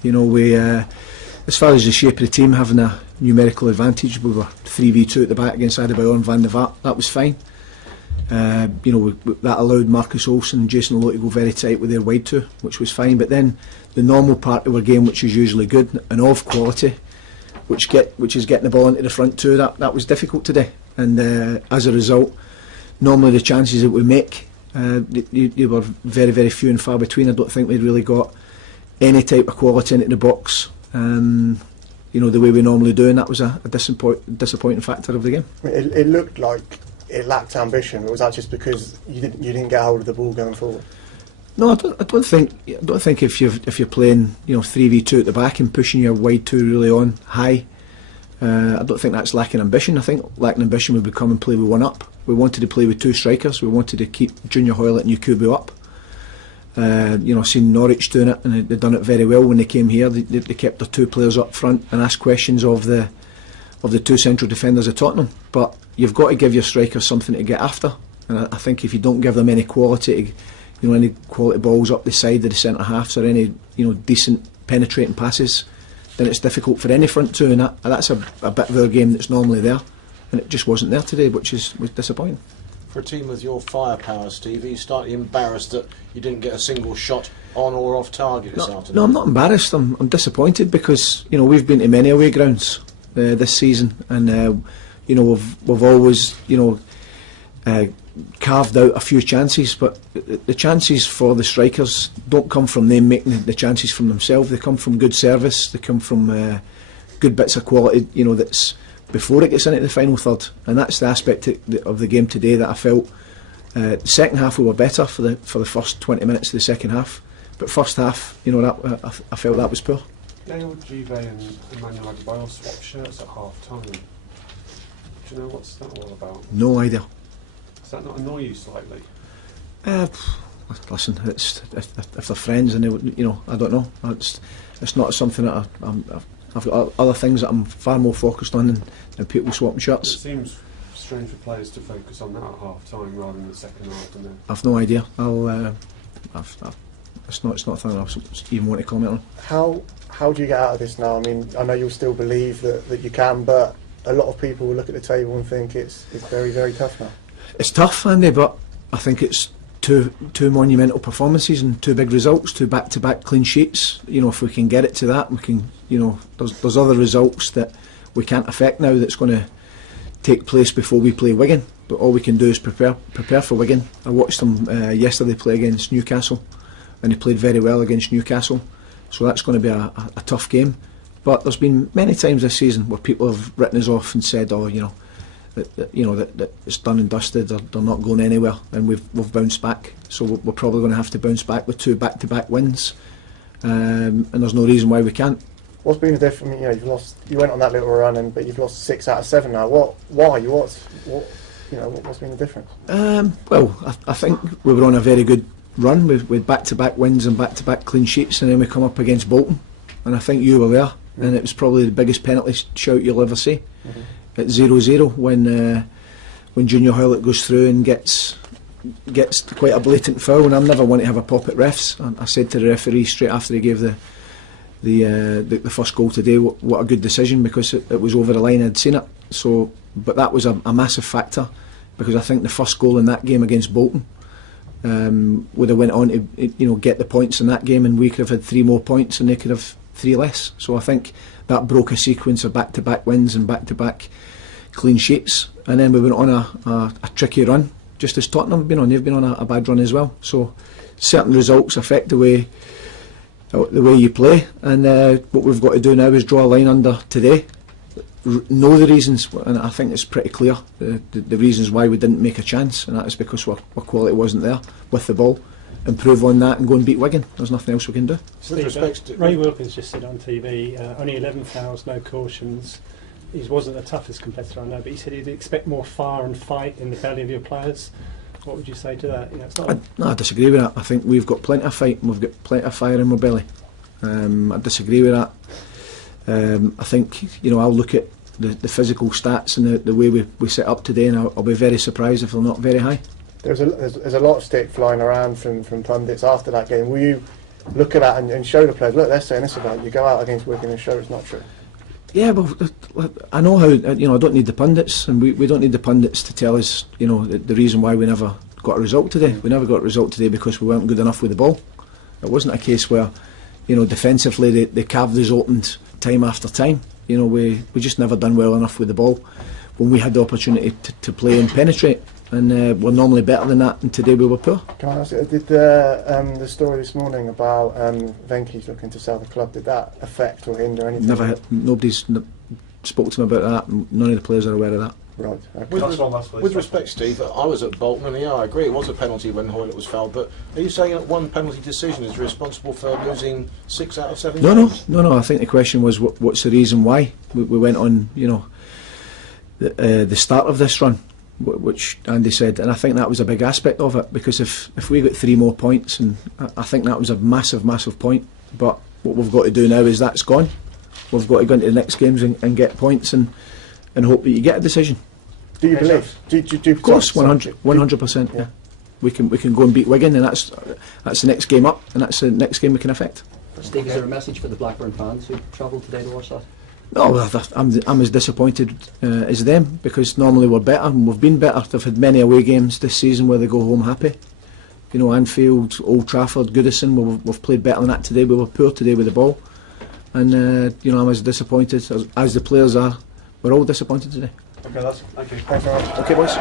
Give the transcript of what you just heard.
You know, we, as far as the shape of the team having a numerical advantage, we were 3v2 at the back against Adebayor and Van der Vaart. That was fine. You know, that allowed Marcus Olsen and Jason Lowe to go very tight with their wide two, which was fine. But then the normal part of our game, which is usually good and of quality, which is getting the ball into the front two, that was difficult today. And as a result, normally the chances that we make, they were very, very few and far between. I don't think we'd really got any type of quality into the box, you know, the way we normally do, and that was a disappointing factor of the game. It looked like it lacked ambition. Was that just because you didn't get hold of the ball going forward? No, I don't think if you're playing, you know, 3v2 at the back and pushing your wide two really on high, I don't think that's lacking ambition. I think lacking ambition would be come and play with one up. We wanted to play with two strikers. We wanted to keep Junior Hoilett and Yakubu up. You know, seen Norwich doing it, and they've done it very well when they came here. They kept their two players up front and asked questions of the two central defenders of Tottenham. But you've got to give your strikers something to get after, and I think if you don't give them any quality, you know, any quality balls up the side of the centre halves or any, you know, decent penetrating passes, then it's difficult for any front two, and that's a bit of our game that's normally there, and it just wasn't there today, which was disappointing. For a team with your firepower, Steve, are you slightly embarrassed that you didn't get a single shot on or off target this afternoon? No, I'm not embarrassed. I'm disappointed because, you know, we've been to many away grounds this season, and you know, we've always, you know, carved out a few chances, but the chances for the strikers don't come from them making the chances from themselves. They come from good service. They come from good bits of quality, you know, that's before it gets into the final third, and that's the aspect of the game today that I felt. The second half we were better for the first 20 minutes of the second half, but first half, you know, that I felt that was poor. Daniel Juve and Emmanuel Adebayor swapped shirts at half time. Do you know what's that all about? No idea. Does that not annoy you slightly? Listen, it's if they're friends and they, you know, I don't know. It's not something that I've got other things that I'm far more focused on than people swapping shirts. It seems strange for players to focus on that at half time rather than the second half. And then I've no idea. It's not a thing I even want to comment on. How do you get out of this now? I mean, I know you'll still believe that you can, but a lot of people will look at the table and think it's very, very tough now. It's tough, Andy, but I think it's two monumental performances and two big results, two back-to-back clean sheets. You know, if we can get it to that, we can. You know, there's other results that we can't affect now that's going to take place before we play Wigan. But all we can do is prepare for Wigan. I watched them yesterday play against Newcastle, and they played very well against Newcastle. So that's going to be a tough game. But there's been many times this season where people have written us off and said, "Oh, you know, that it's done and dusted. They're not going anywhere," and we've bounced back. So we're probably going to have to bounce back with two back-to-back wins, and there's no reason why we can't. What's been the difference? You know, you've lost. You went on that little run, but you've lost 6 out of 7 now. Why? What's been the difference? Well, I think we were on a very good run with back-to-back wins and back-to-back clean sheets, and then we come up against Bolton, and I think you were there, and it was probably the biggest penalty shout you'll ever see. At 0-0 when Junior Hoilett goes through and gets quite a blatant foul, and I'm never one to have a pop at refs. I said to the referee straight after he gave the first goal today, what a good decision, because it was over the line. I'd seen it. So, but that was a massive factor, because I think the first goal in that game against Bolton would have went on to get the points in that game, and we could have had 3 more points and they could have 3 less. So I think that broke a sequence of back-to-back wins and back-to-back clean sheets, and then we went on a tricky run, just as Tottenham have been on. They've been on a bad run as well. So certain results affect the way you play, and what we've got to do now is draw a line under today, know the reasons, and I think it's pretty clear the reasons why we didn't make a chance, and that is because our quality wasn't there with the ball. Improve on that and go and beat Wigan. There's nothing else we can do. Steve, Ray Wilkins just said on TV, only 11 fouls, no cautions. he wasn't the toughest competitor, I know, but he said he'd expect more fire and fight in the belly of your players. What would you say to that? You know, it's not. No, I disagree with that. I think we've got plenty of fight and we've got plenty of fire in our belly. I disagree with that. I think, you know, I'll look at the physical stats and the way we set up today, and I'll be very surprised if they're not very high. There's a lot of stick flying around from pundits after that game. Will you look at that and show the players, look, they're saying this about you, go out against Wigan and show it's not true? Yeah, but I know how, you know, I don't need the pundits, and we don't need the pundits to tell us, you know, the reason why we never got a result today. We never got a result today because we weren't good enough with the ball. It wasn't a case where, you know, defensively they carved us open time after time. You know, we just never done well enough with the ball when we had the opportunity to play and penetrate. And we're normally better than that, and today we were poor. Can I ask you, did the story this morning about Venky's looking to sell the club, did that affect or hinder anything? Nobody's spoke to me about that. None of the players are aware of that. Right. Okay. With respect, Steve, I was at Bolton, and yeah, I agree it was a penalty when Hoylett was fouled. But are you saying that one penalty decision is responsible for losing 6 out of 7 games? No. I think the question was what's the reason why we went on, you know, the start of this run, which Andy said, and I think that was a big aspect of it, because if we got 3 more points, and I think that was a massive point, but what we've got to do now is that's gone. We've got to go into the next games and get points and hope that you get a decision. Do you believe? Do of course, 100%. Yeah, we can go and beat Wigan, and that's the next game up, and that's the next game we can affect. Steve, is there a message for the Blackburn fans who travelled today to watch that? No, I'm as disappointed as them, because normally we're better, and we've been better. They've had many away games this season where they go home happy. You know, Anfield, Old Trafford, Goodison, we've played better than that today. We were poor today with the ball, and you know, I'm as disappointed as the players are. We're all disappointed today. Okay, thanks very much. Okay, boys.